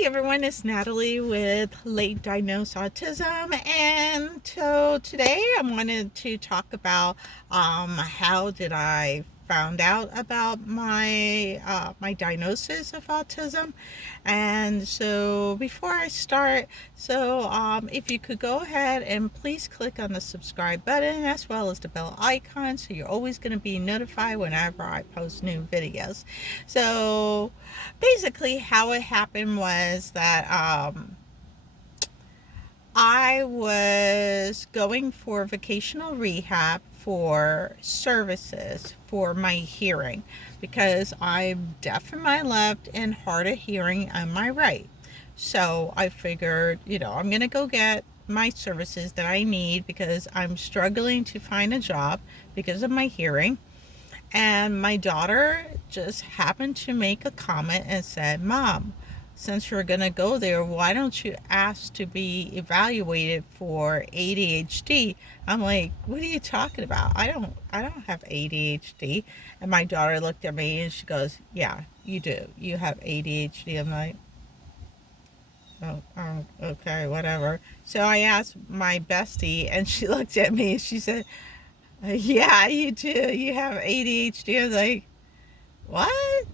Hi everyone, it's Natalie with Late Diagnosed Autism, and so today I wanted to talk about how did I found out about my diagnosis of autism. And so before I start, if you could go ahead and please click on the subscribe button as well as the bell icon, so you're always going to be notified whenever I post new videos. So basically how it happened was that I was going for vocational rehab for services for my hearing because I'm deaf in my left and hard of hearing on my right. So I figured, I'm going to go get my services that I need because I'm struggling to find a job because of my hearing. And my daughter just happened to make a comment and said, Mom, since you're going to go there, why don't you ask to be evaluated for ADHD? I'm like, what are you talking about? I don't have ADHD. And my daughter looked at me and she goes, yeah, you do. You have ADHD. I'm like, oh, okay, whatever. So I asked my bestie and she looked at me and she said, yeah, you do. You have ADHD. I was like, what?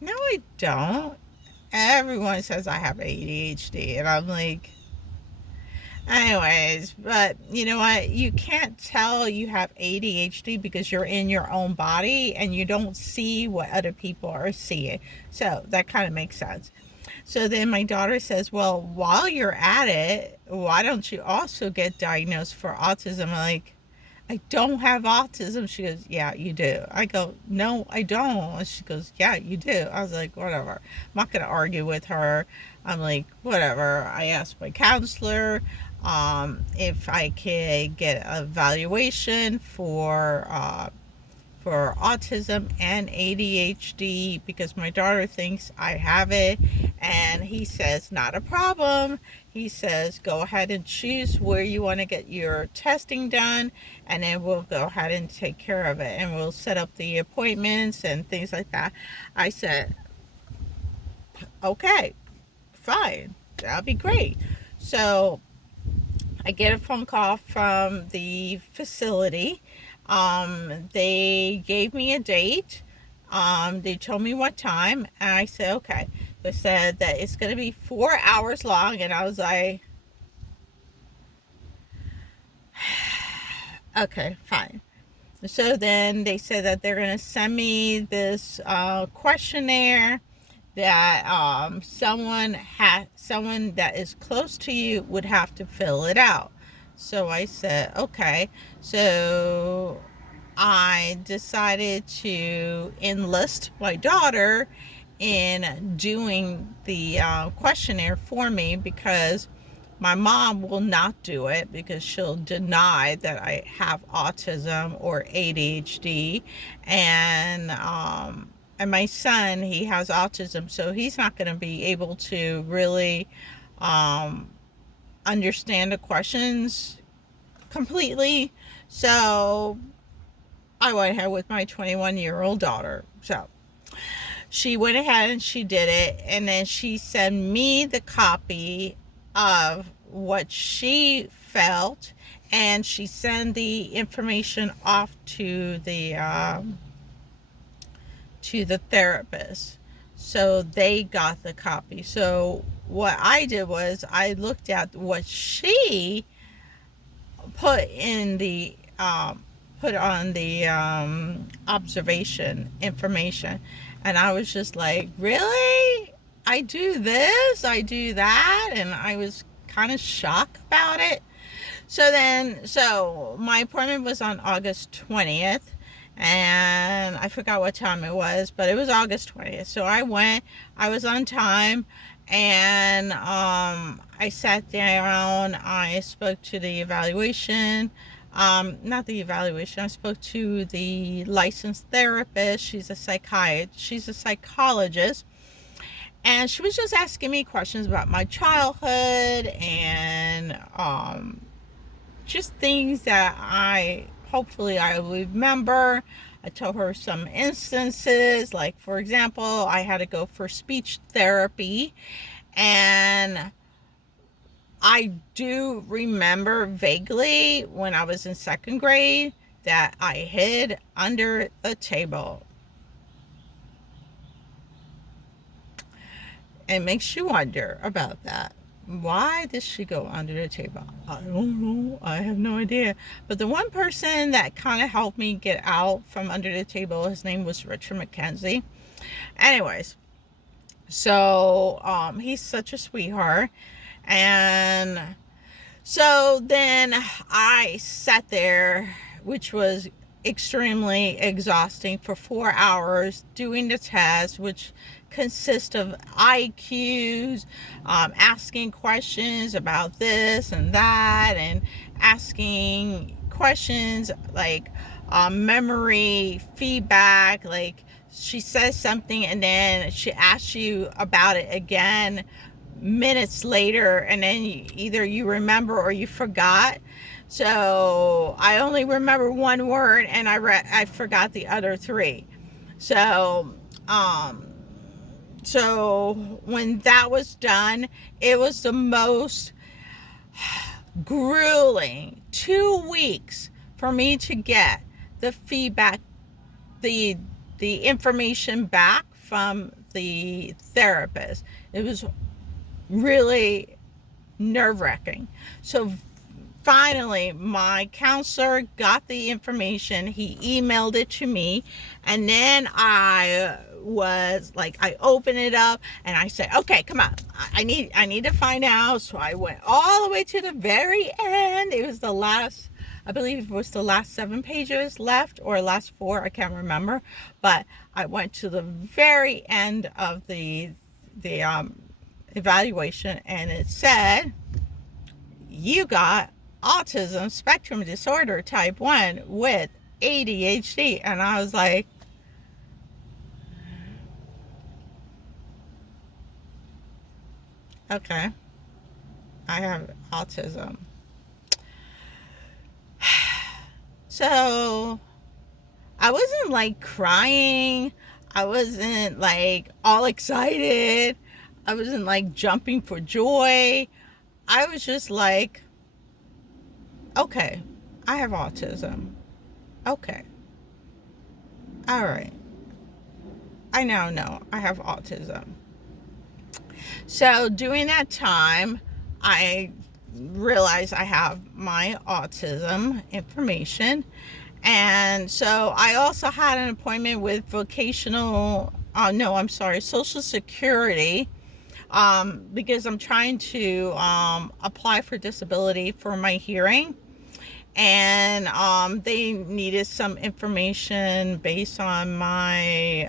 No, I don't. Everyone says I have ADHD. And I'm like, anyways, but you know what? You can't tell you have ADHD because you're in your own body and you don't see what other people are seeing. So that kind of makes sense. So then my daughter says, well, while you're at it, why don't you also get diagnosed for autism? I'm like, I don't have autism. She goes, yeah, you do. I go, no, I don't. And she goes, yeah, you do. I was like, whatever. I'm not going to argue with her. I'm like, whatever. I asked my counselor if I could get an evaluation for autism and ADHD because my daughter thinks I have it. And he says, not a problem. He says, go ahead and choose where you want to get your testing done, and then we'll go ahead and take care of it. And we'll set up the appointments and things like that. I said, okay, fine. That'll be great. So I get a phone call from the facility. They gave me a date. They told me what time, and I said, okay. They said that it's going to be 4 hours long, and I was like, okay, fine. So then they said that they're going to send me this questionnaire that someone that is close to you would have to fill it out. So I said, okay. So I decided to enlist my daughter in doing the questionnaire for me because my mom will not do it because she'll deny that I have autism or ADHD. And my son, he has autism, so he's not going to be able to really um, understand the questions completely. So I went ahead with my 21-year-old daughter. So she went ahead and she did it, and then she sent me the copy of what she felt, and she sent the information off to the therapist, so they got the copy. So what I did was I looked at what she put in the put on the observation information, and I was just like, really? I do this, I do that, and I was kind of shocked about it. So my appointment was on August 20th, and I forgot what time it was, but it was August 20th. So I went, I was on time, and I sat down, I spoke to the evaluation. Not the evaluation, I spoke to the licensed therapist. She's a psychologist, and she was just asking me questions about my childhood and just things that hopefully I remember. I told her some instances, like for example, I had to go for speech therapy, And I do remember vaguely when I was in second grade that I hid under the table. It makes you wonder about that. Why did she go under the table? I don't know. I have no idea. But the one person that kind of helped me get out from under the table, his name was Richard McKenzie. Anyways, so he's such a sweetheart. And so then I sat there, which was extremely exhausting, for 4 hours doing the test, which consists of IQs, asking questions about this and that, and asking questions like memory feedback, like she says something and then she asks you about it again minutes later, and then either you remember or you forgot. So I only remember one word and I forgot the other three. So so when that was done, it was the most grueling 2 weeks for me to get the feedback, the information back from the therapist. It was really nerve-wracking. So finally, my counselor got the information. He emailed it to me, and then I opened it up and I said, okay, come on, I need to find out. So I went all the way to the very end. It was the last, I believe it was the last 7 pages left, or last 4, I can't remember. But I went to the very end of the evaluation, and it said, you got autism spectrum disorder type 1 with ADHD. And I was like, okay, I have autism. So I wasn't like crying. I wasn't like all excited. I wasn't like jumping for joy. I was just like, okay, I have autism. Okay. All right. I now know I have autism. So during that time, I realized I have my autism information. And so I also had an appointment with Social Security, because I'm trying to apply for disability for my hearing. And they needed some information based on my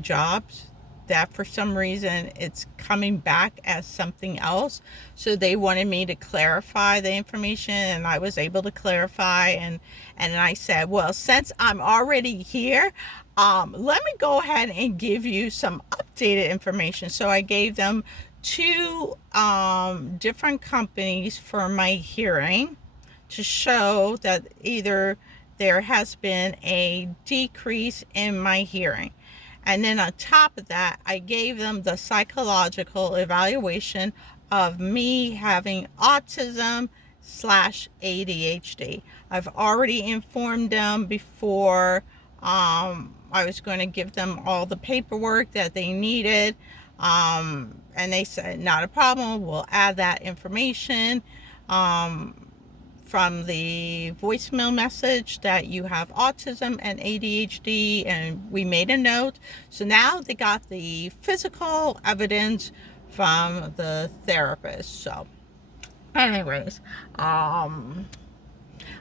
jobs, that for some reason it's coming back as something else. So they wanted me to clarify the information, and I was able to clarify. And I said, well, since I'm already here, let me go ahead and give you some updated information. So I gave them 2 different companies for my hearing to show that either there has been a decrease in my hearing. And then on top of that, I gave them the psychological evaluation of me having autism / ADHD. I've already informed them before I was going to give them all the paperwork that they needed. And they said, not a problem, we'll add that information from the voicemail message that you have autism and ADHD, and we made a note. So now they got the physical evidence from the therapist. So anyways, I'm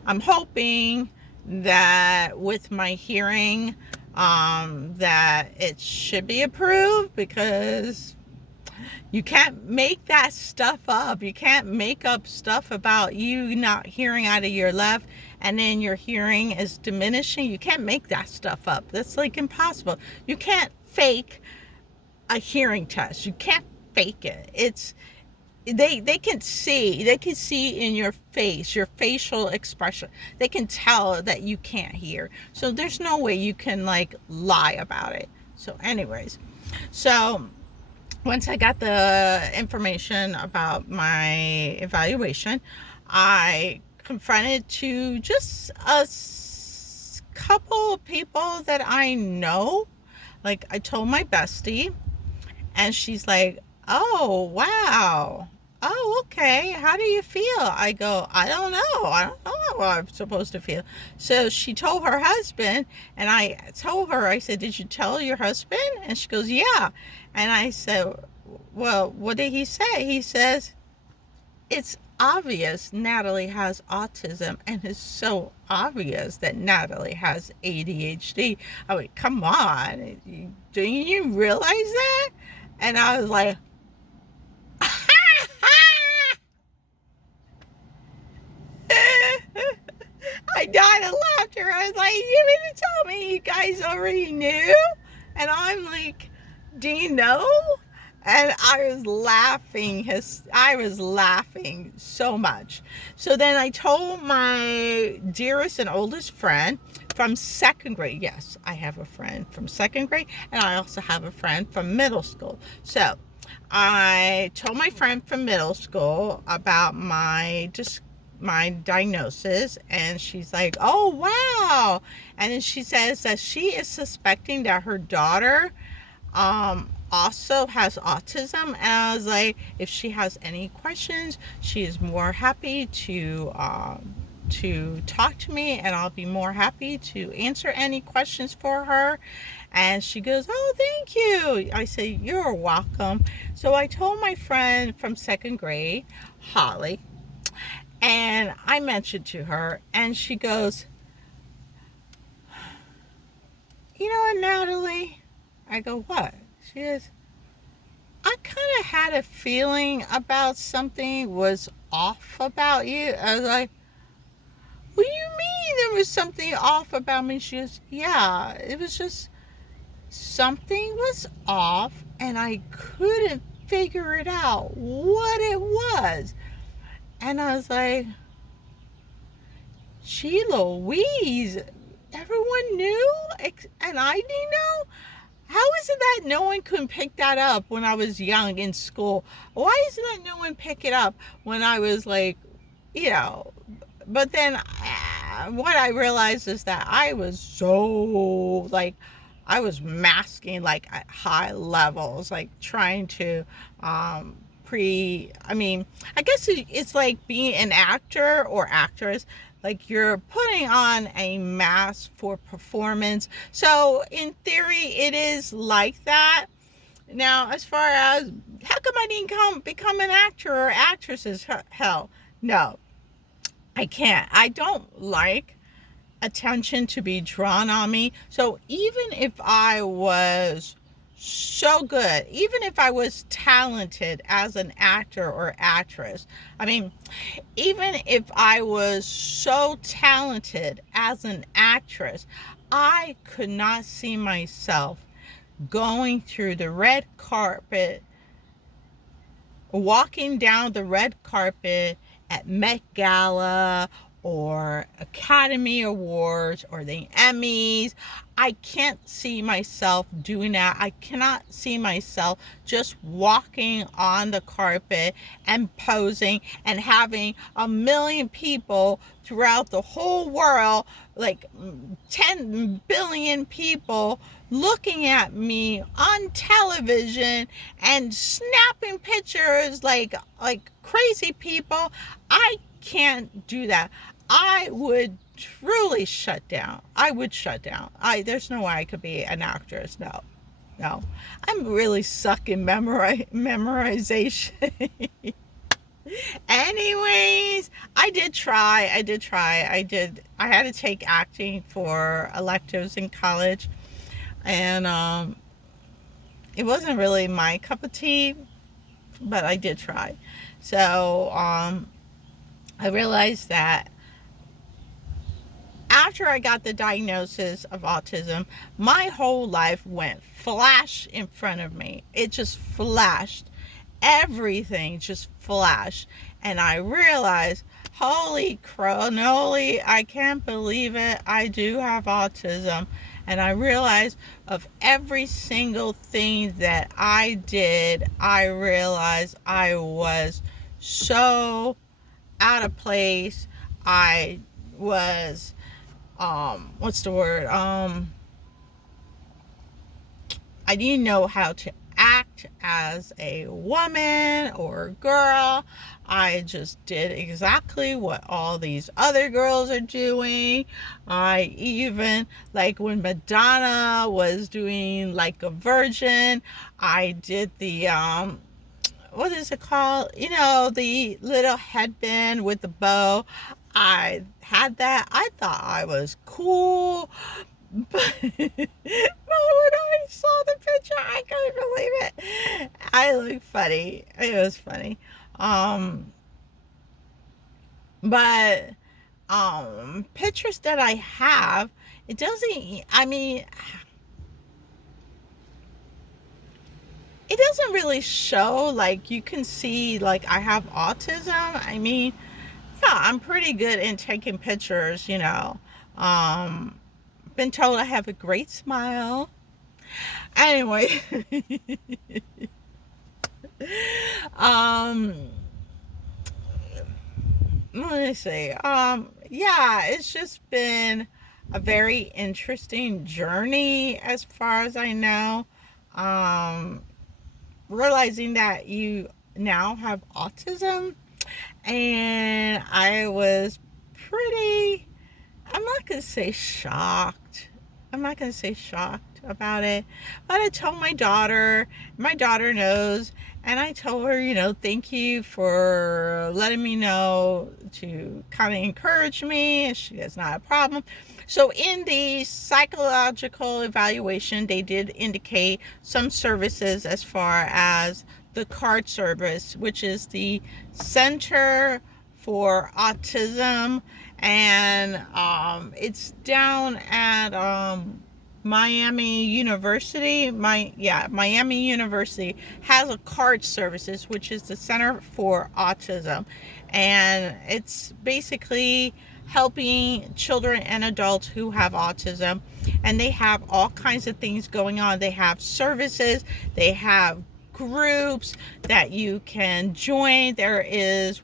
hoping that with my hearing, that it should be approved, because you can't make that stuff up. You can't make up stuff about you not hearing out of your left and then your hearing is diminishing. You can't make that stuff up. That's like impossible. You can't fake a hearing test. You can't fake it. It's they can see in your face, your facial expression. They can tell that you can't hear. So there's no way you can like lie about it. So anyways, so once I got the information about my evaluation, I confronted to just couple of people that I know. Like, I told my bestie, and she's like, "Oh, wow. Oh, okay. How do you feel?" I go, "I don't know. I don't know how I'm supposed to feel." So she told her husband, and I told her, I said, "Did you tell your husband?" And she goes, "Yeah." And I said, "Well, what did he say?" He says, "It's obvious Natalie has autism, and it's so obvious that Natalie has ADHD." I mean, come on. Do you realize that? And I was like, I died of laughter. I was like, "You mean to tell me you guys already knew?" And I'm like, "Do you know?" And I was laughing. I was laughing so much. So then I told my dearest and oldest friend from second grade. Yes, I have a friend from second grade, and I also have a friend from middle school. So I told my friend from middle school about my diagnosis, and she's like, "Oh, wow." And then she says that she is suspecting that her daughter also has autism. And I was like, if she has any questions, she is more happy to talk to me, and I'll be more happy to answer any questions for her. And she goes, "Oh, thank you." I say, "You're welcome." So I told my friend from second grade, Holly, and I mentioned to her, and she goes, "You know what, Natalie?" I go, "What?" She goes, "I kind of had a feeling about something was off about you." I was like, "What do you mean there was something off about me?" She goes, "Yeah, it was just something was off, and I couldn't figure it out what it was." And I was like, "Gee Louise, everyone knew, and I didn't know? How is it that no one could pick that up when I was young in school? Why is it that no one picked it up when I was like, you know?" But then what I realized is that I was so, like, I was masking, like, at high levels, like trying to I mean, I guess it's like being an actor or actress. Like, you're putting on a mask for performance. So in theory, it is like that. Now, as far as how come I didn't become an actor or actresses, hell, no, I can't. I don't like attention to be drawn on me. So even if I was so good, even if I was talented as an actor or actress, I mean, even if I was so talented as an actress, I could not see myself going through the red carpet, walking down the red carpet at Met Gala or Academy Awards or the Emmys. I can't see myself doing that. I cannot see myself just walking on the carpet and posing and having a million people throughout the whole world, like 10 billion people, looking at me on television and snapping pictures like crazy people. I can't do that. I would truly shut down. I would shut down. There's no way I could be an actress. No. No. I'm really suck in memorization. Anyways, I did try. I had to take acting for electives in college, and it wasn't really my cup of tea, but I did try. So I realized that after I got the diagnosis of autism, my whole life went flash in front of me. It just flashed. Everything just flashed. And I realized, holy cannoli, I can't believe it. I do have autism. And I realized of every single thing that I did, I realized I was so out of place. I was, what's the word? I didn't know how to act as a woman or a girl. I just did exactly what all these other girls are doing. I even, like when Madonna was doing Like a Virgin, I did the, what is it called? You know, the little headband with the bow. I had that. I thought I was cool. But, when I saw the picture, I couldn't believe it. I looked funny. It was funny. Um, but pictures that I have, it doesn't. I mean, it doesn't really show. Like you can see, like I have autism. I mean, yeah, I'm pretty good in taking pictures. Um, been told I have a great smile. Anyway, um, let me see. Yeah, it's just been a very interesting journey as far as I know. Um, realizing that you now have autism, and I was pretty, I'm not going to say shocked. I'm not going to say shocked about it. But I told my daughter knows, and I told her, thank you for letting me know to kind of encourage me. And she is not a problem. So in the psychological evaluation, they did indicate some services as far as the CARD service, which is the Center for Autism, and it's down at Miami University. Miami University has a CARD services, which is the Center for Autism, and it's basically helping children and adults who have autism, and they have all kinds of things going on. They have services, they have groups that you can join. There's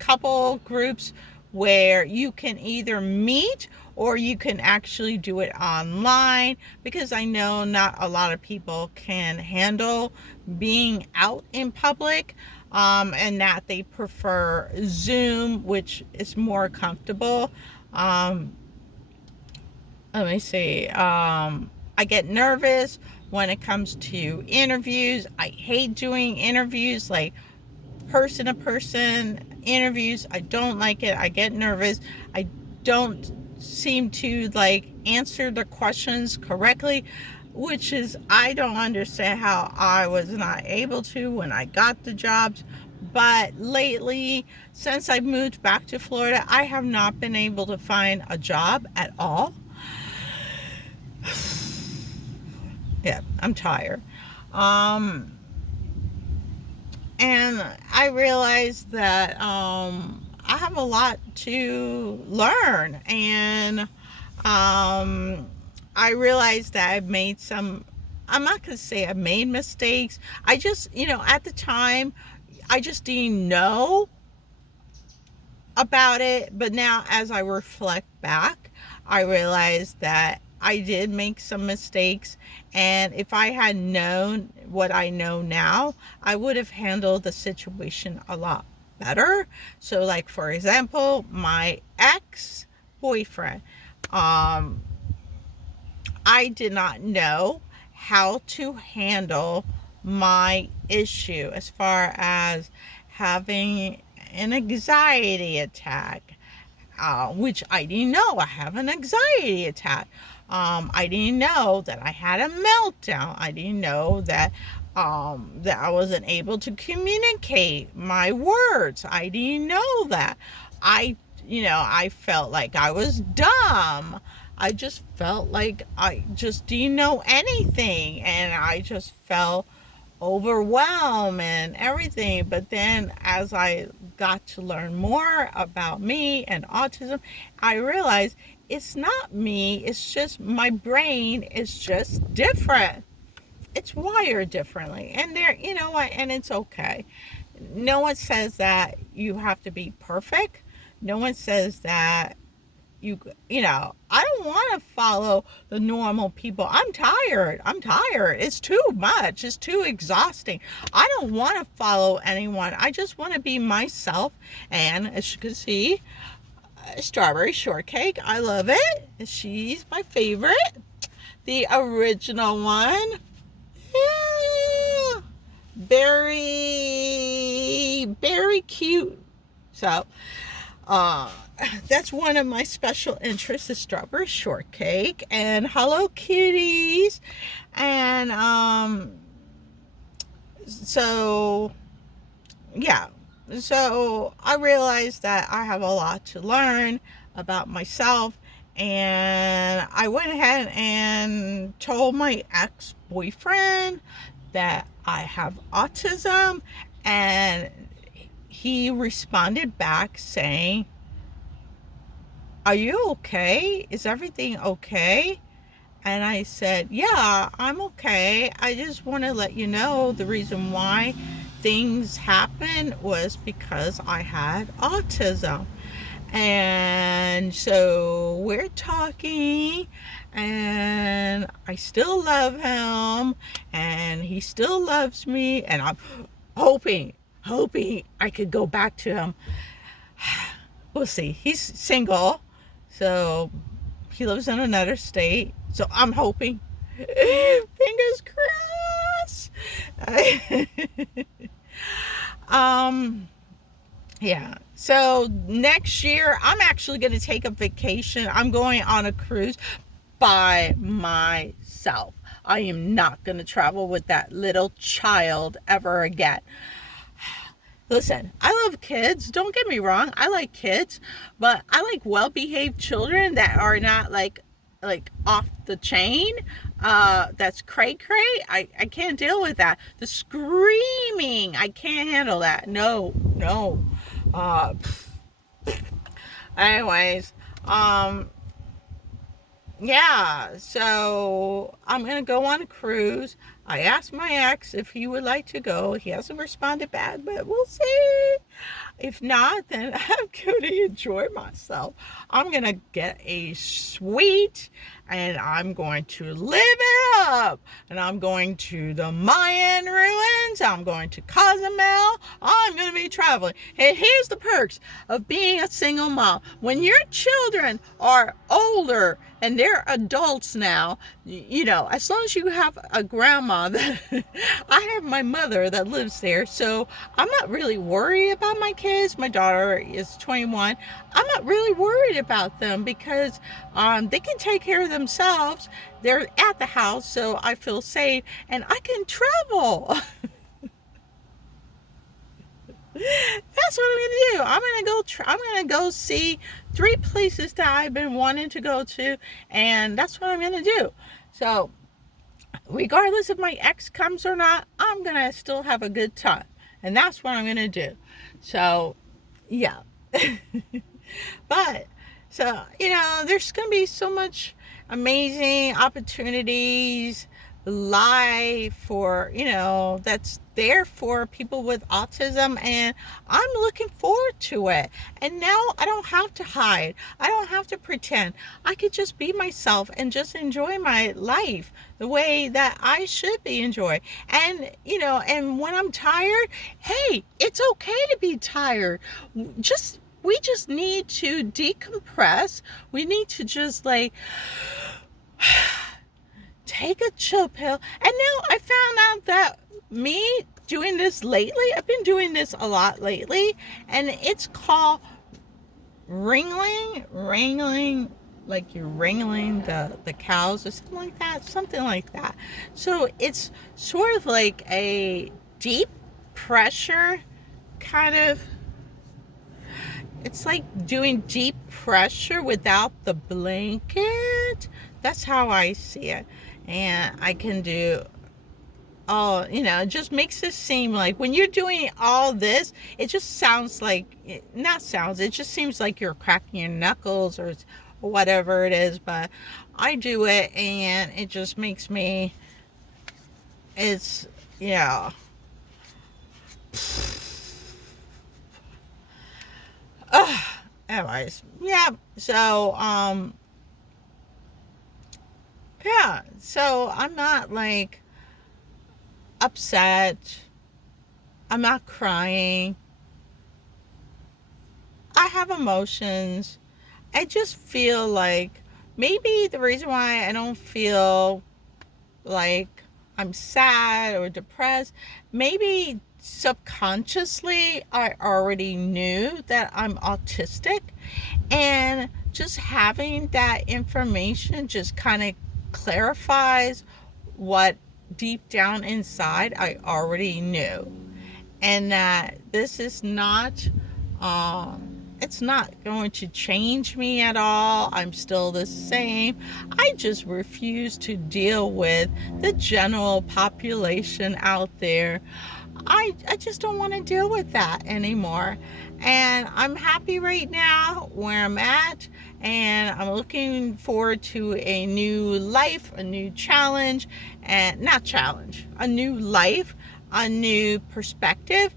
couple groups where you can either meet or you can actually do it online, because I know not a lot of people can handle being out in public, and that they prefer Zoom, which is more comfortable. um, Let me see. I get nervous when it comes to interviews. I hate doing interviews, like person to person interviews. I don't like it. I get nervous. I don't seem to like answer the questions correctly, which is, I don't understand how I was not able to when I got the jobs. But lately, since I moved back to Florida, I have not been able to find a job at all. Yeah, I'm tired. Um, and I realized that I have a lot to learn, and I realized that I've made some. I'm not gonna say I made mistakes. I just, at the time, I just didn't know about it. But now, as I reflect back, I realized that I did make some mistakes, and if I had known what I know now, I would have handled the situation a lot better. So, like for example, my ex boyfriend, um, I did not know how to handle my issue as far as having an anxiety attack, which I didn't know. I have an anxiety attack. I didn't know that I had a meltdown. I didn't know that I wasn't able to communicate my words. I didn't know that. I felt like I was dumb. I just felt like I just didn't know anything, and I just felt overwhelm and everything. But then as I got to learn more about me and autism, I realized it's not me, it's just my brain is just different. It's wired differently. And there, you know what, and it's okay. No one says that you have to be perfect. No one says that I don't want to follow the normal people. I'm tired. It's too much. It's too exhausting. I don't want to follow anyone. I just want to be myself. And as you can see, strawberry shortcake, I love it. She's my favorite, the original one. Yeah, very cute. So uh, that's one of my special interests, is strawberry shortcake and Hello Kitties. And so yeah, so I realized that I have a lot to learn about myself, and I went ahead and told my ex-boyfriend that I have autism, and he responded back saying, "Are you okay? Is everything okay?" And I said, "Yeah, I'm okay. I just want to let you know the reason why things happened was because I had autism." And so we're talking, and I still love him, and he still loves me, and I'm hoping I could go back to him. We'll see. He's single, so he lives in another state, so I'm hoping. Fingers crossed. um yeah, so next year I'm actually going to take a vacation. I'm going on a cruise by myself. I am not going to travel with that little child ever again. Listen, I love kids. Don't get me wrong. I like kids, but I like well-behaved children that are not like off the chain. That's cray cray. I can't deal with that. The screaming, I can't handle that. No. Uh, anyways, yeah, so I'm gonna go on a cruise. I asked my ex if he would like to go. He hasn't responded back, but we'll see. If not, then I'm going to enjoy myself. I'm going to get a suite, and I'm going to live it up. And I'm going to the Mayan ruins. I'm going to Cozumel. I'm going to be traveling. And here's the perks of being a single mom. When your children are older and they're adults now, as long as you have a grandma that I have my mother that lives there, so I'm not really worried about my kids. My daughter is 21. I'm not really worried about them because they can take care of themselves. They're at the house, so I feel safe, and I can travel. That's what I'm gonna do. I'm gonna go see 3 places that I've been wanting to go to, and that's what I'm gonna do. So regardless if my ex comes or not, I'm gonna still have a good time, and that's what I'm gonna do. So yeah. But so there's gonna be so much amazing opportunities live for that's there for people with autism, and I'm looking forward to it. And now I don't have to hide, I don't have to pretend. I could just be myself and just enjoy my life the way that I should be enjoyed. And and when I'm tired, hey, it's okay to be tired. We just need to decompress. We need to just take a chill pill. And now I found out that me doing this lately, I've been doing this a lot lately, and it's called wrangling, like you're wrangling the cows or something like that. So it's sort of like a deep pressure kind of. It's like doing deep pressure without the blanket. That's how I see it. And I can do oh, it just makes it seem like when you're doing all this, it just sounds like, not sounds, it just seems like you're cracking your knuckles or whatever it is. But I do it and it just makes me, it's, yeah. Ugh. Anyways, yeah. So, yeah. So I'm not like upset. I'm not crying. I have emotions. I just feel like maybe the reason why I don't feel like I'm sad or depressed, maybe subconsciously I already knew that I'm autistic, and just having that information just kind of clarifies what deep down inside I already knew, and that this is not it's not going to change me at all. I'm still the same. I just refuse to deal with the general population out there. I just don't want to deal with that anymore. And I'm happy right now where I'm at. And I'm looking forward to a new life, a new challenge, and not challenge, a new life, a new perspective.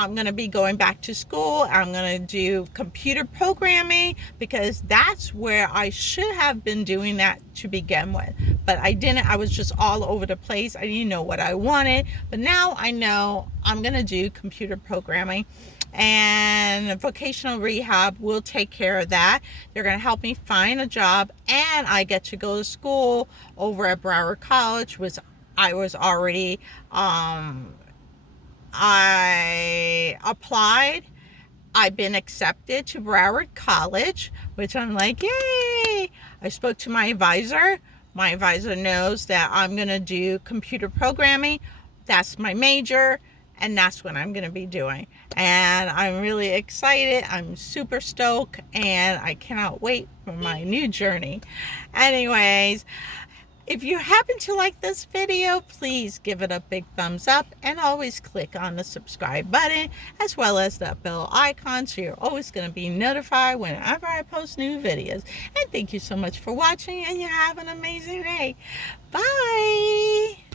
I'm going to be going back to school. I'm going to do computer programming because that's where I should have been doing that to begin with. But I didn't. I was just all over the place. I didn't know what I wanted. But now I know I'm going to do computer programming. And vocational rehab will take care of that. They're going to help me find a job. And I get to go to school over at Broward College, which I was already I applied. I've been accepted to Broward College, which I'm like, yay! I spoke to my advisor. My advisor knows that I'm going to do computer programming. That's my major, and that's what I'm going to be doing. And I'm really excited. I'm super stoked, and I cannot wait for my new journey. Anyways, if you happen to like this video, please give it a big thumbs up and always click on the subscribe button as well as that bell icon so you're always going to be notified whenever I post new videos. And thank you so much for watching, and you have an amazing day. Bye!